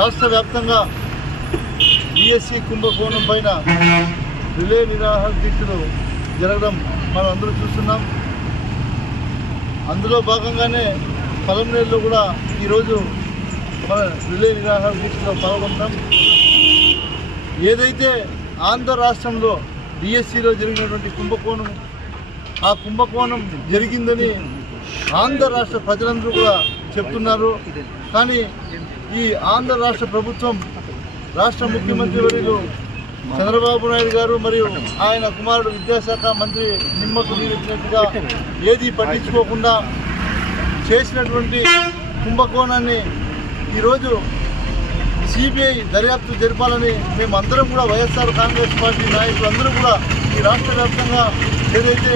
రాష్ట్ర వ్యాప్తంగా డిఎస్సి కుంభకోణం పైన రిలే నిరాహార దీక్షలు జరగడం మనం అందరూ చూస్తున్నాం. అందులో భాగంగానే పలమనేరులో కూడా ఈరోజు మన రిలే నిరాహార దీక్షలో పాల్గొంటాం. ఏదైతే ఆంధ్ర రాష్ట్రంలో డిఎస్సిలో జరిగినటువంటి కుంభకోణం, ఆ కుంభకోణం జరిగిందని ఆంధ్ర రాష్ట్ర ప్రజలందరూ కూడా చెప్తున్నారు. కానీ ఈ ఆంధ్ర రాష్ట్ర ప్రభుత్వం, రాష్ట్ర ముఖ్యమంత్రి వర్యులు చంద్రబాబు నాయుడు గారు మరియు ఆయన కుమారుడు విద్యాశాఖ మంత్రి నిమ్మకు నీరెత్తినట్టుగా ఏది పట్టించుకోకుండా చేసినటువంటి కుంభకోణాన్ని ఈరోజు సిబిఐ దర్యాప్తు జరపాలని మేమందరం కూడా వైఎస్ఆర్ కాంగ్రెస్ పార్టీ నాయకులందరూ కూడా ఈ రాష్ట్ర వ్యాప్తంగా ఏదైతే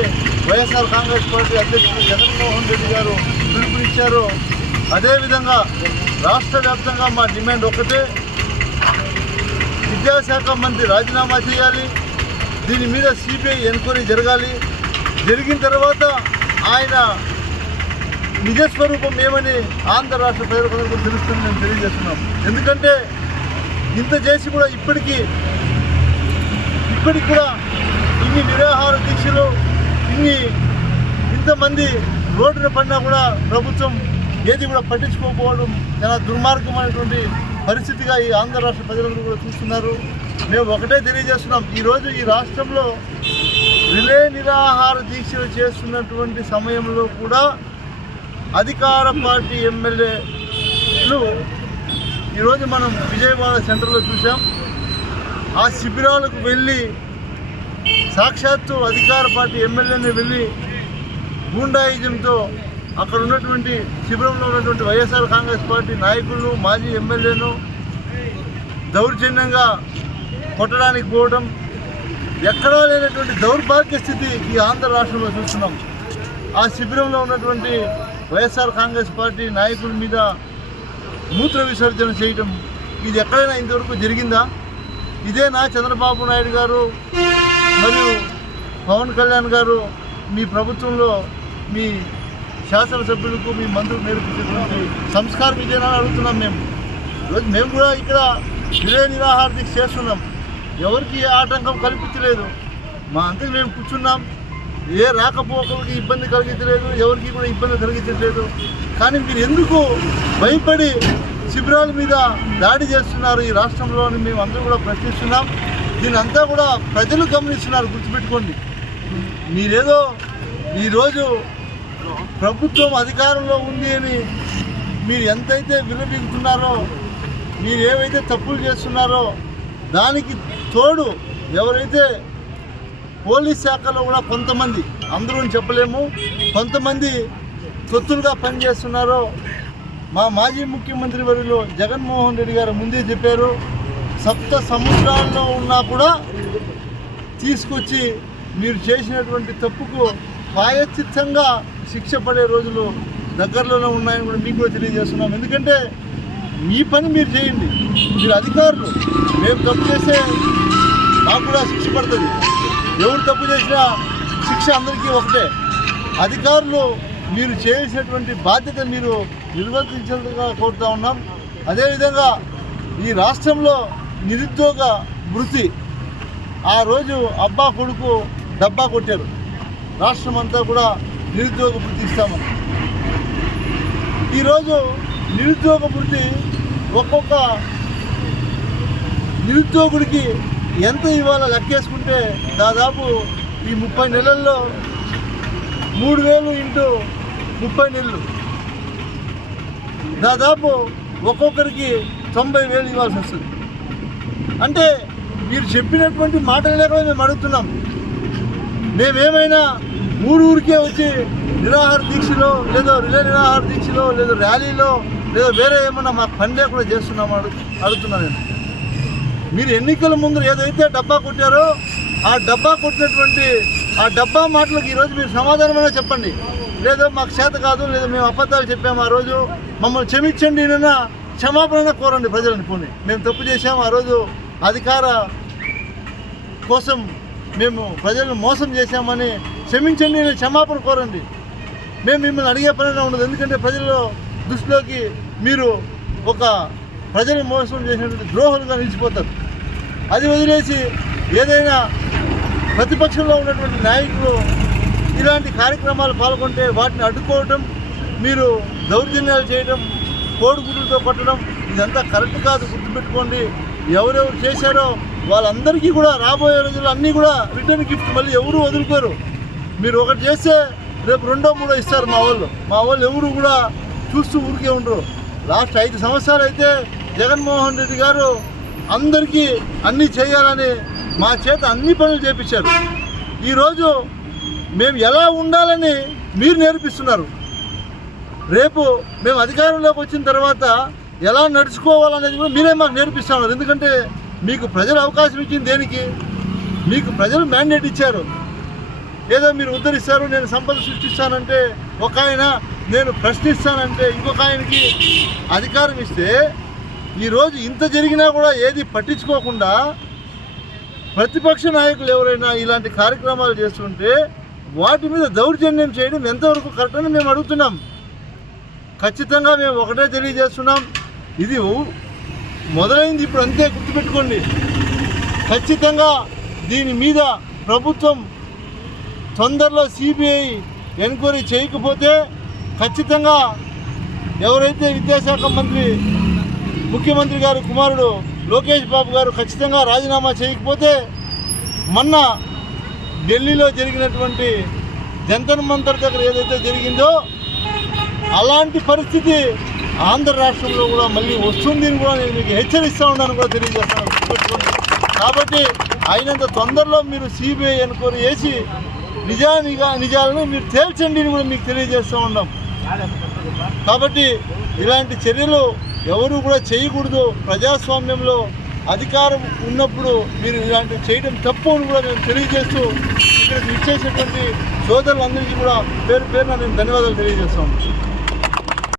వైఎస్ఆర్ కాంగ్రెస్ పార్టీ అధ్యక్షుడు జగన్మోహన్ రెడ్డి గారు పిలుపునిచ్చారో అదేవిధంగా రాష్ట్ర వ్యాప్తంగా మా డిమాండ్ ఒకటే, విద్యాశాఖ మంత్రి రాజీనామా చేయాలి, దీని మీద సిబిఐ ఎంక్వైరీ జరగాలి, జరిగిన తర్వాత ఆయన నిజస్వరూపం ఏమని ఆంధ్ర రాష్ట్ర ప్రజలకు తెలుస్తుందని మేము తెలియజేస్తున్నాం. ఎందుకంటే ఇంత చేసి కూడా ఇప్పటికి కూడా ఇన్ని నిరాహార దీక్షలు, ఇంతమంది రోడ్డున పడినా కూడా ప్రభుత్వం ఏది కూడా పట్టించుకోకపోవడం చాలా దుర్మార్గమైనటువంటి పరిస్థితిగా ఈ ఆంధ్ర రాష్ట్ర ప్రజలందరూ కూడా చూస్తున్నారు. మేము ఒకటే తెలియజేస్తున్నాం, ఈరోజు ఈ రాష్ట్రంలో రిలే నిరాహార దీక్షలు చేస్తున్నటువంటి సమయంలో కూడా అధికార పార్టీ ఎమ్మెల్యేలు ఈరోజు మనం విజయవాడ సెంటర్లో చూసాం. ఆ శిబిరాలకు వెళ్ళి సాక్షాత్తు అధికార పార్టీ ఎమ్మెల్యేని వెళ్ళి గూండాయిజంతో అక్కడ ఉన్నటువంటి శిబిరంలో ఉన్నటువంటి వైఎస్ఆర్ కాంగ్రెస్ పార్టీ నాయకులను, మాజీ ఎమ్మెల్యేను దౌర్జన్యంగా కొట్టడానికి పోవడం ఎక్కడా లేనటువంటి దౌర్భాగ్య స్థితి ఈ ఆంధ్ర రాష్ట్రంలో చూస్తున్నాం. ఆ శిబిరంలో ఉన్నటువంటి వైఎస్ఆర్ కాంగ్రెస్ పార్టీ నాయకుల మీద మూత్ర విసర్జన చేయడం ఇది ఎక్కడైనా ఇంతవరకు జరిగిందా? ఇదేనా చంద్రబాబు నాయుడు గారు మరియు పవన్ కళ్యాణ్ గారు మీ ప్రభుత్వంలో మీ శాసనసభ్యులకు, మీ మంత్రులకు నేర్పించేటువంటి సంస్కారం ఇదేనా అడుగుతున్నాం మేము. ఈరోజు మేము కూడా ఇక్కడ రిలే నిరాహార దీక్ష చేస్తున్నాం, ఎవరికి ఏ ఆటంకం కల్పించలేదు, మా అంతా మేము కూర్చున్నాం. ఏ రాకపోకలకి ఇబ్బంది కలిగించలేదు, ఎవరికి కూడా ఇబ్బంది కలిగించట్లేదు. కానీ మీరు ఎందుకు భయపడి శిబిరాల మీద దాడి చేస్తున్నారు ఈ రాష్ట్రంలో అని మేము అందరూ కూడా ప్రశ్నిస్తున్నాం. దీని అంతా కూడా ప్రజలు గమనిస్తున్నారు, గుర్తుపెట్టుకోండి. మీరేదో ఈరోజు ప్రభుత్వం అధికారంలో ఉంది అని మీరు ఎంతైతే విలపిస్తున్నారో, మీరు ఏవైతే తప్పులు చేస్తున్నారో దానికి తోడు ఎవరైతే పోలీస్ శాఖలో కూడా కొంతమంది, అందరూ చెప్పలేము, కొంతమంది తొత్తులుగా పనిచేస్తున్నారో మా మాజీ ముఖ్యమంత్రి వర్యులు జగన్మోహన్ రెడ్డి గారు ముందే చెప్పారు, 7 సముద్రాల్లో ఉన్నా కూడా తీసుకొచ్చి మీరు చేసినటువంటి తప్పుకు ప్రాయశ్చిత్తంగా శిక్ష పడే రోజులు దగ్గరలోనే ఉన్నాయని కూడా మీకు కూడా తెలియజేస్తున్నాం. ఎందుకంటే మీ పని మీరు చేయండి, మీరు అధికారులు. మేము తప్పు చేస్తే మాకు కూడా శిక్ష పడుతుంది, ఎవరు తప్పు చేసినా శిక్ష అందరికీ ఒకటే. అధికారులు మీరు చేసేటువంటి బాధ్యత మీరు నిర్వర్తించేందుగా కోరుతూ ఉన్నాం. అదేవిధంగా ఈ రాష్ట్రంలో నిరుద్యోగ వృత్తి, ఆ రోజు అబ్బా కొడుకు డబ్బా కొట్టారు, రాష్ట్రం అంతా కూడా నిరుద్యోగ వృత్తి ఇస్తామని. ఈరోజు నిరుద్యోగ వృత్తి ఒక్కొక్క నిరుద్యోగుడికి ఎంత ఇవాళ లెక్కేసుకుంటే దాదాపు ఈ 30 నెలల్లో 3,000 ఇంటూ 30 నెలలు దాదాపు ఒక్కొక్కరికి 90,000 ఇవ్వాల్సి వస్తుంది. అంటే మీరు చెప్పినటువంటి మాటలు లేక మేము అడుగుతున్నాం. మేమేమైనా ఊరికే వచ్చి నిరాహార దీక్షలో, లేదో రిలే నిరాహార దీక్షలో, లేదో ర్యాలీలో, లేదో వేరే ఏమన్నా మాకు పని లేకుండా చేస్తున్నామో అడుగుతున్నాను నేను. మీరు ఎన్నికల ముందు ఏదైతే డబ్బా కొట్టారో ఆ డబ్బా కొట్టినటువంటి ఆ డబ్బా మాటలకు ఈరోజు మీరు సమాధానమైనా చెప్పండి. లేదో మాకు చేత కాదు, లేదా మేము అబద్ధాలు చెప్పాము, ఆ రోజు మమ్మల్ని క్షమించండి, అయినా క్షమాపణ కోరండి ప్రజలను. పోనీ మేము తప్పు చేశాము, ఆ రోజు అధికార కోసం మేము ప్రజలను మోసం చేశామని క్షమించండి, నేను క్షమాపణ కోరండి. మేము మిమ్మల్ని అడిగే పనిగా ఉండదు. ఎందుకంటే ప్రజల దృష్టిలోకి మీరు ఒక ప్రజలు మోసం చేసినటువంటి ద్రోహులుగా నిలిచిపోతారు. అది వదిలేసి ఏదైనా ప్రతిపక్షంలో ఉన్నటువంటి నాయకులు ఇలాంటి కార్యక్రమాలు పాల్గొంటే వాటిని అడ్డుకోవటం, మీరు దౌర్జన్యాలు చేయడం, కోడిగుడ్లతో కొట్టడం ఇదంతా కరెక్ట్ కాదు. గుర్తుపెట్టుకోండి. ఎవరెవరు చేశారో వాళ్ళందరికీ కూడా రాబోయే రోజుల్లో అన్నీ కూడా రిటర్న్ గిఫ్ట్ మళ్ళీ ఎవరు వదులుకోరు. మీరు ఒకటి చేస్తే రేపు రెండో మూడో ఇస్తారు మా వాళ్ళు ఎవరు కూడా చూస్తూ ఊరికే ఉండరు. లాస్ట్ 5 సంవత్సరాలు అయితే జగన్మోహన్ రెడ్డి గారు అందరికీ అన్నీ చేయాలని మా చేత అన్ని పనులు చేపించారు. ఈరోజు మేము ఎలా ఉండాలని మీరు నేర్పిస్తున్నారు. రేపు మేము అధికారంలోకి వచ్చిన తర్వాత ఎలా నడుచుకోవాలనేది కూడా మీరే మాకు నేర్పిస్తున్నారు. ఎందుకంటే మీకు ప్రజలు అవకాశం ఇచ్చింది దేనికి? మీకు ప్రజలు మ్యాండేట్ ఇచ్చారు. ఏదో మీరు ఉద్ధరిస్తారు, నేను సంపద సృష్టిస్తానంటే ఒక ఆయన, నేను ప్రశ్నిస్తానంటే ఇంకొక ఆయనకి అధికారం ఇస్తే ఈరోజు ఇంత జరిగినా కూడా ఏది పట్టించుకోకుండా ప్రతిపక్ష నాయకులు ఎవరైనా ఇలాంటి కార్యక్రమాలు చేస్తుంటే వాటి మీద దౌర్జన్యం చేయడం ఎంతవరకు కరెక్ట్ అని మేము అడుగుతున్నాం. ఖచ్చితంగా మేము ఒకటే తెలియజేస్తున్నాం, ఇది మొదలైంది ఇప్పుడు అంతే, గుర్తుపెట్టుకోండి. ఖచ్చితంగా దీని మీద ప్రభుత్వం తొందరలో సిబిఐ ఎంక్వైరీ చేయకపోతే ఖచ్చితంగా ఎవరైతే విద్యాశాఖ మంత్రి ముఖ్యమంత్రి గారు కుమారుడు లోకేష్ బాబు గారు ఖచ్చితంగా రాజీనామా చేయకపోతే మొన్న ఢిల్లీలో జరిగినటువంటి జంతర్ మంతర్ దగ్గర ఏదైతే జరిగిందో అలాంటి పరిస్థితి ఆంధ్ర రాష్ట్రంలో కూడా మళ్ళీ వస్తుంది అని కూడా నేను మీకు హెచ్చరిస్తూ ఉన్నాను కూడా తెలియజేస్తాను. కాబట్టి అయినంత తొందరలో మీరు సిబిఐ ఎంక్వైరీ చేసి నిజాలను మీరు తేల్చండి అని కూడా మీకు తెలియజేస్తూ ఉన్నాం. కాబట్టి ఇలాంటి చర్యలు ఎవరు కూడా చేయకూడదు. ప్రజాస్వామ్యంలో అధికారం ఉన్నప్పుడు మీరు ఇలాంటివి చేయడం తప్పు అని కూడా మేము తెలియజేస్తూ ఇక్కడ ఇచ్చేసేటువంటి సోదరులందరికీ కూడా పేరు పేరున నేను ధన్యవాదాలు తెలియజేస్తాను.